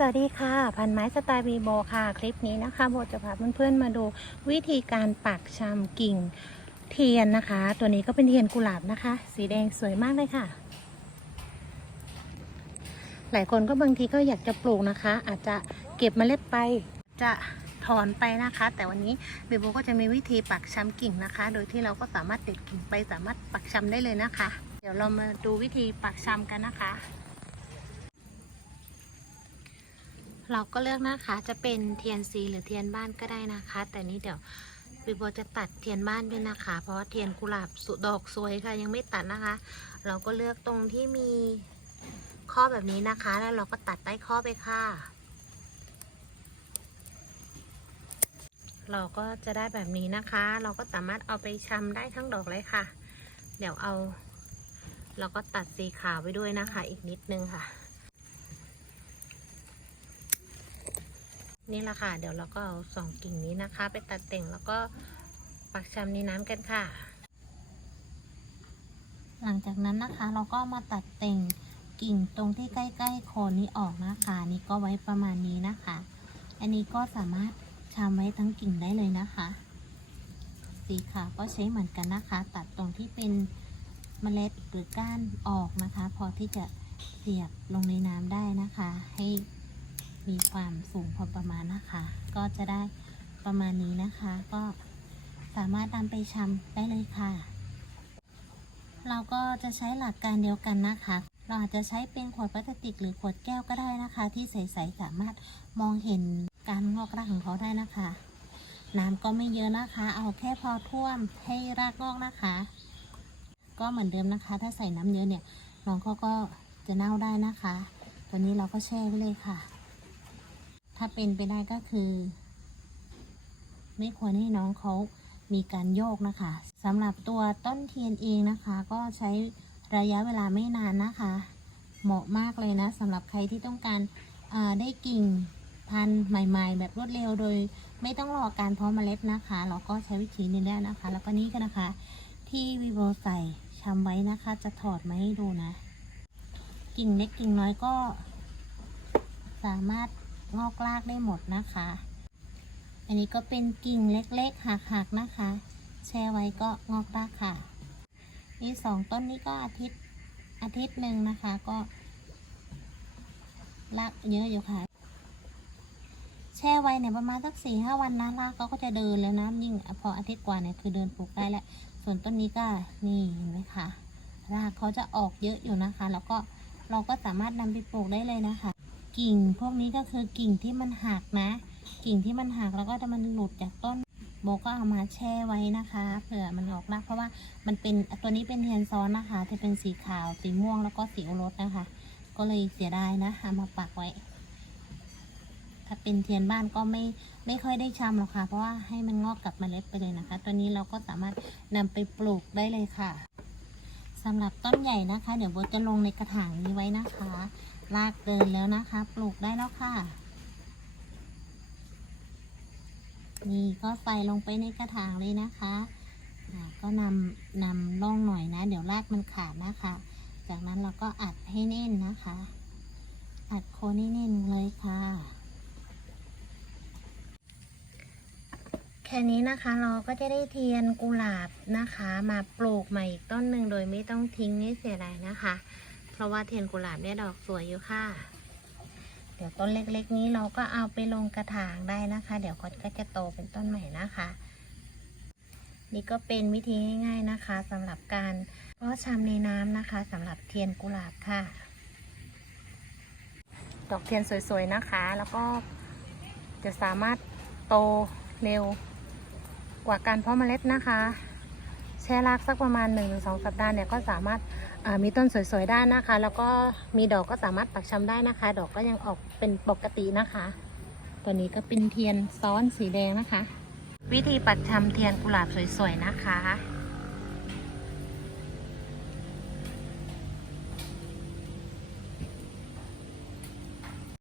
สวัสดีค่ะ พันไม้สไตล์บีโบค่ะ คลิปนี้นะคะโบจะพาเพื่อนๆมาดูวิธีการปักชำกิ่งเทียนนะคะ ตัวนี้ก็เป็นเทียนกุหลาบนะคะ สีแดงสวยมากเลยค่ะ หลายคนก็บางทีก็อยากจะปลูกนะคะ อาจจะเก็บเมล็ดไปจะถอนไปนะคะ แต่วันนี้เบโบก็จะมีวิธีปักชำกิ่งนะคะ โดยที่เราก็สามารถเด็ดกิ่งไปสามารถปักชำได้เลยนะคะ เดี๋ยวเรามาดูวิธีปักชำกันนะคะ เราก็เลือกนะคะจะเป็นเทียนซีหรือเทียนบ้านก็ได้นะคะ แต่นี้เดี๋ยวบิโบจะตัดเทียนบ้านด้วยนะคะ เพราะว่าเทียนกุหลาบสุดดอกสวยค่ะยังไม่ตัดนะคะ เราก็เลือกตรงที่มีข้อแบบนี้นะคะ แล้วเราก็ตัดใต้ข้อไปค่ะ เราก็จะได้แบบนี้นะคะ เราก็สามารถเอาไปชำได้ทั้งดอกเลยค่ะ เดี๋ยวเอา เราก็ตัดสีขาวไว้ด้วยนะคะ อีกนิดนึงค่ะ นี่แหละค่ะ เดี๋ยวเราก็เอาสองกิ่งนี้นะคะ ไปตัดแต่งแล้วก็ปักชำในน้ำกันค่ะ หลังจากนั้นนะคะเราก็มาตัดแต่งกิ่งตรงที่ใกล้ๆโคนนี้ออกนะคะ นี่ก็ไว้ประมาณนี้นะคะ อันนี้ก็สามารถชำไว้ทั้งกิ่งได้เลยนะคะ สีขาวก็ใช้เหมือนกันนะคะ ตัดตรงที่เป็นเมล็ดหรือก้านออกนะคะ พอที่จะเสียบลงในน้ำได้นะคะ ให้ มีความสูงพอประมาณนะคะ ก็จะได้ประมาณนี้นะคะ ก็สามารถนำไปชำได้เลยค่ะ เราก็จะใช้หลักการเดียวกันนะคะ เราอาจจะใช้เป็นขวดพลาสติก หรือขวดแก้วก็ได้นะคะ ที่ใสๆสามารถมองเห็นการงอกรากของเขาได้นะคะ น้ำก็ไม่เยอะนะคะ เอาแค่พอท่วมให้รากงอกนะคะ ก็เหมือนเดิมนะคะ ถ้าใส่น้ำเยอะเนี่ยน้องเขาก็จะเน่าได้นะคะตัวนี้เราก็แช่ไว้เลยค่ะ ถ้าเป็นไปได้ก็คือ ไม่ควรให้น้องเขามีการโยกนะคะสำหรับตัวต้นเทียนเองนะคะ ก็ใช้ระยะเวลาไม่นานนะคะ เหมาะมากเลยนะสำหรับใครที่ต้องการาได้กิ่งพันธุ์ใหม่ ๆ แบบรวดเร็วโดย ไม่ต้องรอการเพาะเมล็ดนะคะ เราก็ใช้วิธีนี้ได้นะคะ แล้วก็นี่ก็นะคะ ที่วีโบใส่ชำไว้นะคะ จะถอดมาให้ดูนะ กิ่งเล็กกิ่งน้อยก็ สามารถ งอกรากได้หมดนะคะ อันนี้ก็เป็นกิ่งเล็กๆหักๆนะคะ แช่ไว้ก็งอกรากค่ะมีสองต้นนี้ก็อาทิตย์อาทิตย์หนึ่งนะคะก็รากเยอะอยู่ค่ะ แช่ไว้เนี่ยประมาณสักสี่ห้าวันนะรากเขาก็จะเดินแล้วนะยิ่งพออาทิตย์กว่าเนี่ยคือเดินปลูกได้แล้ว ส่วนต้นนี้ก็นี่เห็นไหมคะรากเขาจะออกเยอะอยู่นะคะ แล้วก็เราก็สามารถนำไปปลูกได้เลยนะคะ กิ่ง พวกนี้ก็คือกิ่งที่มันหักนะ กิ่งที่มันหักแล้วก็จะมันหลุดจากต้นโบก็เอามาแช่ไว้นะคะเผื่อมันออกรากเพราะว่ามันเป็นตัวนี้เป็นเทียนซ้อนนะคะจะเป็นสีขาวสีม่วงแล้วก็สีโอรสนะคะ ก็เลยเสียดายนะเอามาปักไว้ ถ้าเป็นเทียนบ้านก็ไม่ไม่ค่อยได้ชำหรอกค่ะ เพราะว่าให้มันงอกกลับมาเล็ดไปเลยนะคะ ตัวนี้เราก็สามารถนำไปปลูกได้เลยค่ะสำหรับต้นใหญ่นะคะ เดี๋ยวโบจะลงในกระถางนี้ไว้นะคะ รากเดินแล้วนะคะ ปลูกได้แล้วค่ะ นี่ก็ใส่ลงไปในกระถางเลยนะคะก็นำนำล่องหน่อยนะ เดี๋ยวรากมันขาดนะคะ จากนั้นเราก็อัดให้แน่นนะคะ อัดโคนให้แน่นเลยค่ะแค่นี้นะคะเราก็จะได้เทียนกุหลาบนะคะ มาปลูกใหม่อีกต้นหนึ่งโดยไม่ต้องทิ้งให้เสียดายนะคะ เพราะว่าเทียนกุหลาบเนี่ยดอกสวยอยู่ค่ะ เดี๋ยวต้นเล็กๆ นี้เราก็เอาไปลงกระถางได้นะคะ เดี๋ยวเขาก็จะโตเป็นต้นใหม่นะคะ นี่ก็เป็นวิธีง่าย ๆนะคะสำหรับการเพาะชำในน้ำนะคะสำหรับเทียนกุหลาบค่ะ ดอกเทียนสวยๆนะคะ แล้วก็จะสามารถโตเร็วกว่าการเพาะเมล็ดนะคะ แช่รากสักประมาณ 1-2 สัปดาห์เนี่ยก็สามารถ มีต้นสวยๆได้นะคะ แล้วก็มีดอกก็สามารถปักชำได้นะคะ ดอกก็ยังออกเป็นปกตินะคะ ตัวนี้ก็เป็นเทียนซ้อนสีแดงนะคะ วิธีปักชำเทียนกุหลาบสวยๆนะคะ